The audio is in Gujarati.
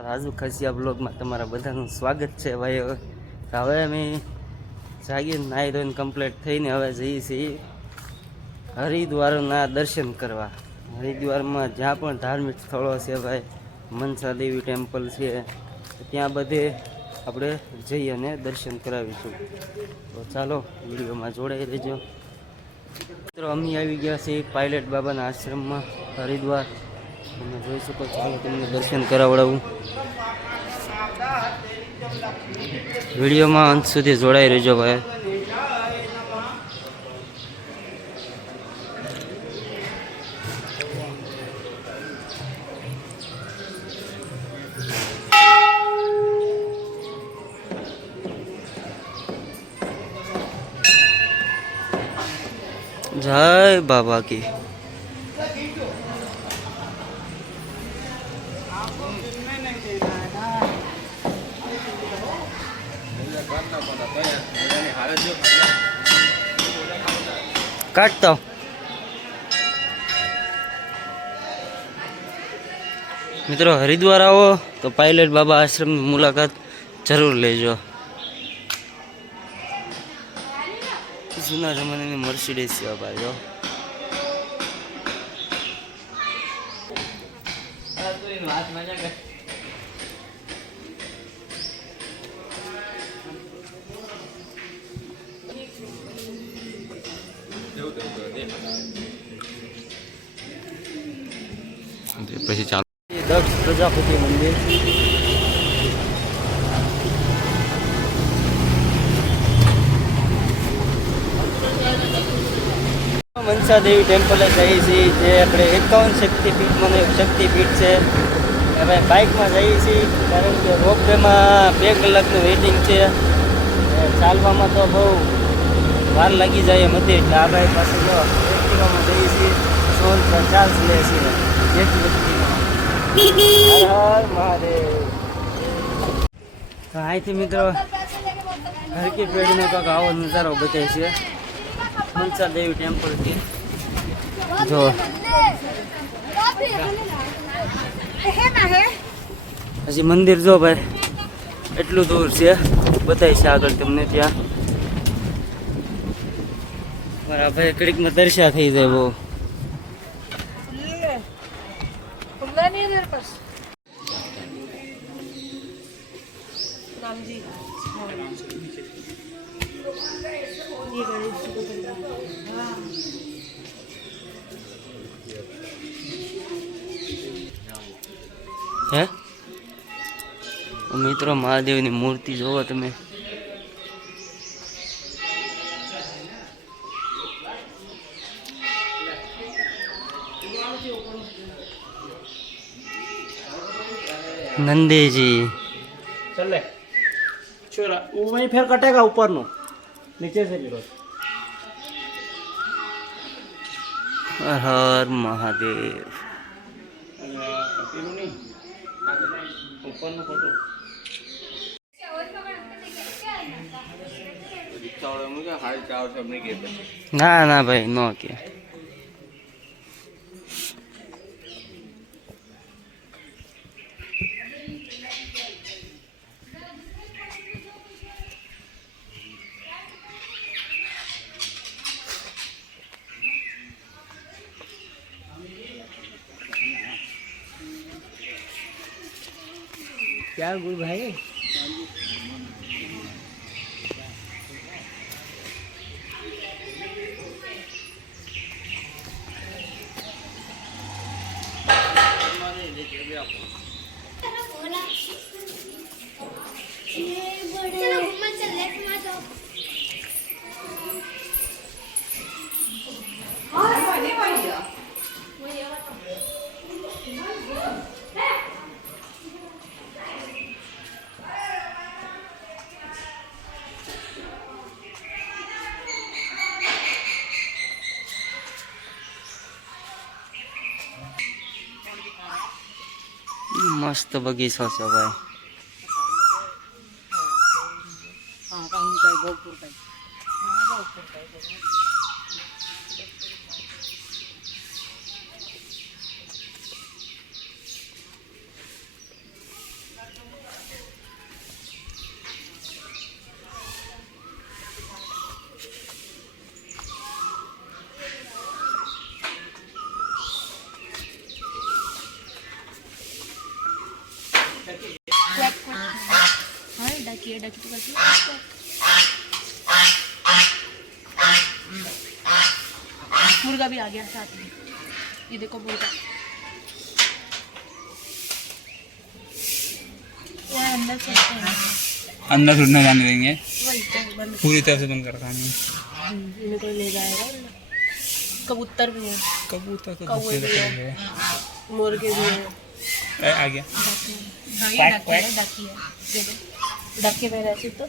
રાજુ ખસિયા બ્લોગમાં તમારા બધાનું સ્વાગત છે ભાઈ. હવે અમે જાગીને નાહી ધોઈને કમ્પ્લીટ થઈને હવે જઈએ છીએ હરિદ્વારના દર્શન કરવા. હરિદ્વારમાં જ્યાં પણ ધાર્મિક સ્થળો છે ભાઈ, મનસા દેવી ટેમ્પલ છે, ત્યાં બધે આપણે જઈ અને દર્શન કરાવીશું. તો ચાલો વિડીયોમાં જોડાઈ રહેજો મિત્રો. અમે આવી ગયા છીએ પાયલટ બાબાના આશ્રમમાં હરિદ્વાર. તમે જોઈ શકો છો, તમને દર્શન કરાવડાવું. વિડીયોમાં અંત સુધી જોડાઈ રહેજો ભાઈ. જય બાબા કી. કાટતો મિત્રો, હરિદ્વાર આવો તો પાયલટ બાબા આશ્રમની મુલાકાત જરૂર લેજો. જૂના જમાનાની મર્સિડીઝ છે ભાઈ. પછી ચાલો દક્ષ પ્રજાપતિ મંદિર. મનસા દેવી ટેમ્પલે જઈએ છીએ, જે આપણે 51 શક્તિપીઠમાં એક શક્તિપીઠ છે. હવે બાઇકમાં જઈએ છીએ કારણ કે રોપવેમાં 2 કલાકનું વેઇટિંગ છે. ચાલવામાં તો બહુ વાર લાગી જાય એમ હતી, એટલે આ ભાઈ પાસે જો એક્ટિવામાં જઈએ છીએ. 16 ચાર્જ લે છે એક વ્યક્તિમાં. હર હર મહાદેવ. તો અહીંથી મિત્રો હરકી પેઢીનો કાંક આવો નજારો બતાવે છે મનસા દેવી ટેમ્પલથી. જો હજી મંદિર જો ભાઈ એટલું દૂર છે, બતાય છે આગળ તમને. ત્યાં મારા ભાઈ કડીકમાં દર્શા થઈ જાય બહુ. હે મિત્રો, મહાદેવની મૂર્તિ જોવો તમે. नंदी चल छोरा वो वहीं फिर कटेगा ऊपर नो नीचे से गिरो. हर हर महादेव. ના ના ભાઈ નો કે. क्या गुरु भाई મસ્ત બગીચો છે ભાઈ. Quack quack. हाँ डकी है, डकी तो करती है क्वैक। मुर्गा भी आ गया साथ में, ये देखो मुर्गा। वहाँ अंदर चलते हैं, अंदर सुटना जाने देंगे, वही तो बंद। पूरी तरह से बंद कर रखा इन्हें कोई ले जाएगा। कबूतर भी है, कबूतर तो कौवे भी है, मुर्गे भी है। आ गया। हाँ ये डकी है, डकी है। देखो डकी में रहती तो